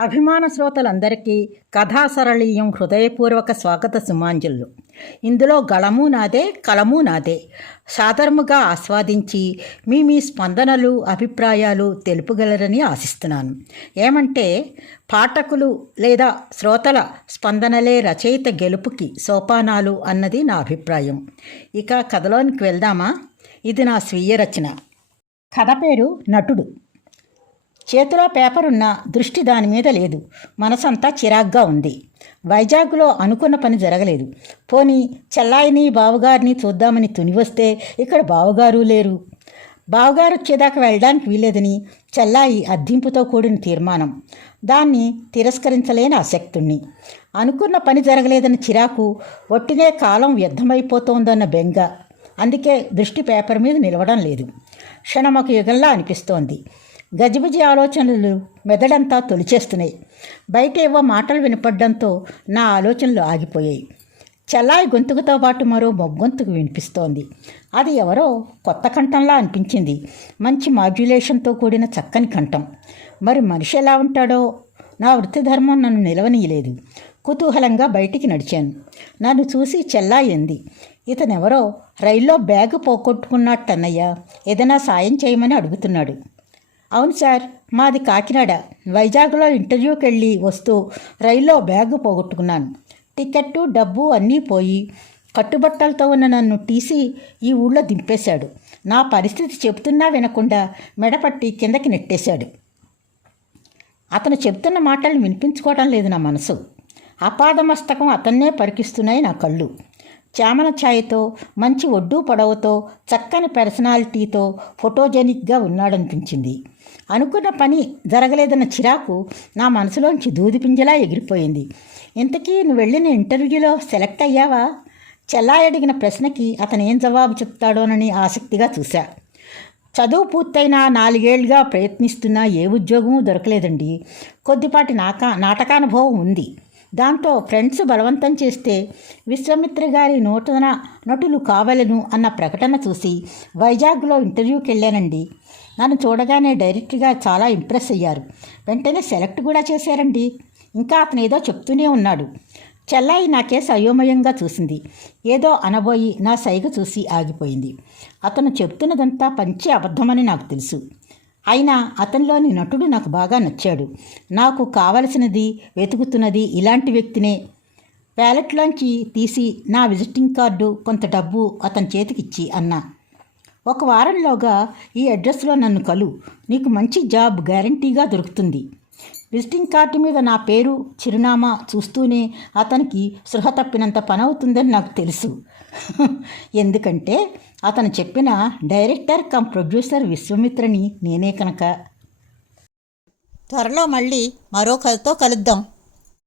అభిమాన శ్రోతలందరికీ కథా సరళీయం హృదయపూర్వక స్వాగత సుమాంజలు. ఇందులో గళము నాదే కలము నాదే. సాధారణముగా ఆస్వాదించి మీ మీ స్పందనలు అభిప్రాయాలు తెలుపగలరని ఆశిస్తున్నాను. ఏమంటే పాఠకులు లేదా శ్రోతల స్పందనలే రచయిత గెలుపుకి సోపానాలు అన్నది నా అభిప్రాయం. ఇక కథలోనికి వెళ్దామా? ఇది నా స్వీయ రచన. కథ పేరు నటుడు. చేతిలో పేపరున్నా ఉన్న దృష్టి దాని మీద లేదు. మనసంతా చిరాగ్గా ఉంది. వైజాగ్లో అనుకున్న పని జరగలేదు. పోనీ చెల్లాయిని బావగారిని చూద్దామని తుని వస్తే ఇక్కడ బావగారు లేరు. బావగారు వచ్చేదాకా వెళ్ళడానికి వీలేదని చెల్లాయి అద్దింపుతో కూడిన తీర్మానం. దాన్ని తిరస్కరించలేని ఆసక్తుణ్ణి. అనుకున్న పని జరగలేదని చిరాకు ఒట్టినే కాలం వ్యర్థమైపోతోందన్న బెంగ. అందుకే దృష్టి పేపర్ మీద నిలవడం లేదు. క్షణం యుగంలా అనిపిస్తోంది. గజిబిజి ఆలోచనలు మెదడంతా తొలిచేస్తున్నాయి. బయట ఏవో మాటలు వినపడడంతో నా ఆలోచనలు ఆగిపోయాయి. చల్లాయి గొంతుకుతో పాటు మరో మొగ్గొంతుకు వినిపిస్తోంది. అది ఎవరో కొత్త కంఠంలా అనిపించింది. మంచి మాడ్యులేషన్తో కూడిన చక్కని కంఠం. మరి మనిషి ఎలా ఉంటాడో? నా వృత్తి ధర్మం నన్ను నిలవనీయలేదు. కుతూహలంగా బయటికి నడిచాను. నన్ను చూసి చెల్లాయింది ఇతనెవరో రైల్లో బ్యాగ్ పోగొట్టుకున్నట్టన్నయ్య ఏదైనా సాయం చేయమని అడుగుతున్నాడు. అవును సార్ మాది కాకినాడ. వైజాగ్లో ఇంటర్వ్యూకి వెళ్ళి వస్తూ రైల్లో బ్యాగ్ పోగొట్టుకున్నాను. టికెట్టు డబ్బు అన్నీ పోయి కట్టుబట్టలతో ఉన్న నన్ను టీసి ఈ ఊళ్ళో దింపేశాడు. నా పరిస్థితి చెబుతున్నా వినకుండా మెడపట్టి కిందకి నెట్టేశాడు. అతను చెప్తున్న మాటలు వినిపించుకోవడం లేదు నా మనసు. అపాదమస్తకం అతన్నే పరికిస్తున్నాయి నా కళ్ళు. చామన ఛాయతో మంచి ఒడ్డు పొడవుతో చక్కని పర్సనాలిటీతో ఫోటోజెనిక్గా ఉన్నాడనిపించింది. అనుకున్న పని జరగలేదన్న చిరాకు నా మనసులోంచి దూదిపింజలా ఎగిరిపోయింది. ఇంతకీ నువ్వు వెళ్ళిన ఇంటర్వ్యూలో సెలెక్ట్ అయ్యావా? చెల్లాయి అడిగిన ప్రశ్నకి అతను ఏం జవాబు చెప్తాడోనని ఆసక్తిగా చూశా. చదువు పూర్తయిన నాలుగేళ్ళుగా ప్రయత్నిస్తున్నా ఏ ఉద్యోగమూ దొరకలేదండి. కొద్దిపాటి నాకా నాటకానుభవం ఉంది. దాంతో ఫ్రెండ్స్ బలవంతం చేస్తే విశ్వామిత్ర గారి నూతన నటులు కావలను అన్న ప్రకటన చూసి వైజాగ్లో ఇంటర్వ్యూకి వెళ్ళానండి నన్ను చూడగానే డైరెక్ట్గా చాలా ఇంప్రెస్ అయ్యారు. వెంటనే సెలెక్ట్ కూడా చేశారండి. ఇంకా అతను ఏదో చెప్తూనే ఉన్నాడు. చెల్లాయి నా కేసు అయోమయంగా చూసింది. ఏదో అనబోయి నా సైగ చూసి ఆగిపోయింది. అతను చెప్తున్నదంతా పంచి అబద్ధమని నాకు తెలుసు. అయినా అతనిలోని నటుడు నాకు బాగా నచ్చాడు. నాకు కావలసినది వెతుకుతున్నది ఇలాంటి వ్యక్తినే. ప్యాలెట్లోంచి తీసి నా విజిటింగ్ కార్డు కొంత డబ్బు అతని చేతికిచ్చి అన్నా. ఒక వారంలోగా ఈ అడ్రస్లో నన్ను కలు. నీకు మంచి జాబ్ గ్యారంటీగా దొరుకుతుంది. విజిటింగ్ కార్డు మీద నా పేరు చిరునామా చూస్తూనే అతనికి సృహ తప్పినంత పనవుతుందని నాకు తెలుసు. ఎందుకంటే అతను చెప్పిన డైరెక్టర్ కమ్ ప్రొడ్యూసర్ విశ్వమిత్రని నేనే కనుక. త్వరలో మళ్ళీ మరో కథతో కలుద్దాం.